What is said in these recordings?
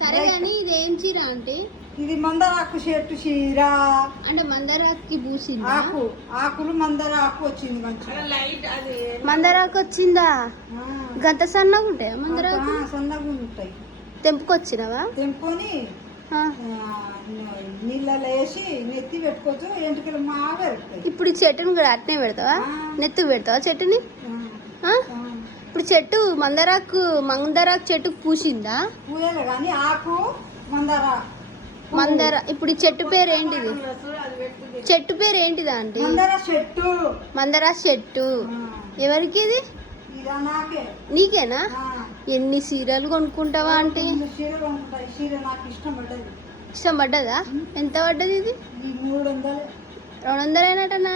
సరే కానీ ఇది ఏం చీర అంటే? ఇది మందారాకు చెట్టు చీర. అంటే మందారాకి పూసింది ఆకులు మందారాకు వచ్చింది మంచిగా. మందారాకు వచ్చిందా? గంత సన్నగా ఉంటాయా మందారాకు? సన్నగా ఉంటాయి. తెంపుకొచ్చినావా? తెంపుకొని నీళ్ళలో వేసి నెత్తి పెట్టుకోవచ్చు. ఎంటికలు మాగా ఇప్పుడు ఈ చెట్టుని కూడా అట్నే పెడతావా? నెత్తుకు పెడతావా చెట్టుని? ఇప్పుడు చెట్టు మందారాకు చెట్టు పూసిందా? పూయలే కానీ ఆకు మందార. ఇప్పుడు ఈ చెట్టు పేరు ఏంటిది? చెట్టు పేరు ఏంటిదా అంటే? మందార చెట్టు. ఎవరికి ఇది? నీకేనా? ఎన్ని చీరలు కొనుక్కుంటావా అంటే? ఇష్టం పడ్డదా? ఎంత పడ్డది ఇది? 200 అయినట్టనా?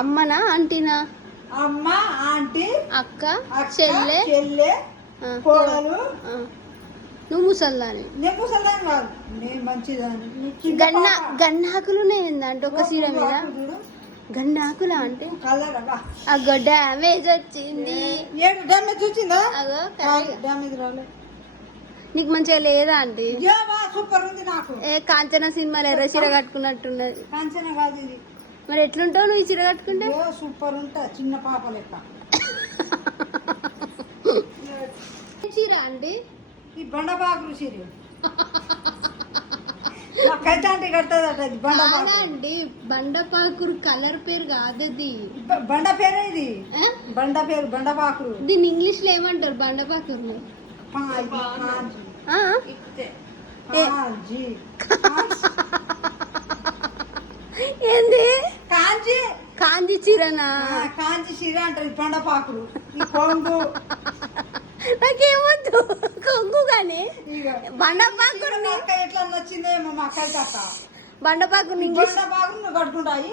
అమ్మనా ఆంటీనా? అమ్మ, ఆంటీ, అక్క, చెల్లె, కోడలు. నువ్వు ముసల్దాని. నేను ముసల్దాని కాదు, నేను మంచిదాన్ని. గన్నాకులు అంటే ఒక సీర మీద గన్నాకులా అంటే అగో డ్యామేజ్ వచ్చింది. డ్యామేజ్ వచ్చిందా? అగో డ్యామేజ్ రాలే. నీకు మంచిగా లేదా అంటే? సూపర్ ఉంది నాకు. కాంచన సినిమాలో ఎర్ర చీర కట్టుకున్నట్టున్నది. కాంచన కాదు ఇది. మరి ఎట్లుంటావు నువ్వు ఈ చీర కట్టుకుంటే? సూపర్ ఉంటా, చిన్న పాప లెక్క. చీర అండి ఈ బండపాకురు చీర. అండి బండపాకురు కలర్ పేరు కాదు అది. బండ పేరే ఇది. బండ పేరు బండపాకురు. దీన్ని ఇంగ్లీష్ లో ఏమంటారు? బండపాకురు ఏంది? కాంజీ చీరనా? కాంజీ చీర అంటారు బండపాకురు. ఈ కొంగు నాకేమొద్దు కొంగు కానీ బండపాకురు ఎట్లా నచ్చిందేమో మా అక్క. బండపాకురు ఇంగ్లీష్ కట్టుకుంటాయి.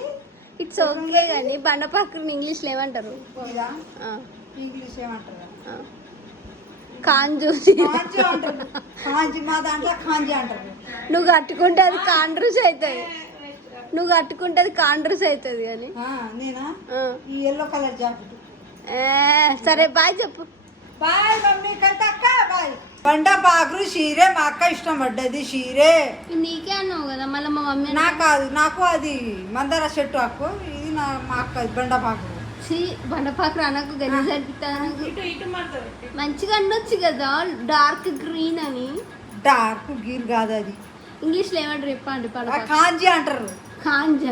ఇట్స్ ఓకే కానీ బండపాకురు ఇంగ్లీష్ లో ఏమంటారు? ఇంగ్లీష్ ఏమంటారు? కాంజు అంటారు. కాంజీ మా దాంట్లో కాంజీ అంటారు. నువ్వు కట్టుకుంటే అది కాండ్రూస్ అవుతుంది. నువ్వు కట్టుకుంటే అది కాండ్రూస్ అవుతుంది కానీ. నేనా ఈ ఎల్లో కలర్ జాకెట్. సరే బాయ్ చెప్పు. Bye mummy. కవితక్క బాయ్. బండపాకురు చీరే మా అక్క ఇష్టం పడ్డది చీరే. నీకే అన్నావు కదా మళ్ళీ మా మమ్మీ. నాకు కాదు, నాకు అది మందార చెట్టు ఆకు. ఇది మా అక్క బండపాకురు. బండపాకురు అనకు గలీజ్ అనిపిస్తాను. మంచిగా అనొచ్చు కదా డార్క్ గ్రీన్ అని. డార్క్ గ్రీన్ కాదు అది. ఇంగ్లీష్ లో ఏమంటారు చెప్పండి? కాంజీ అంటారు. కాంజా.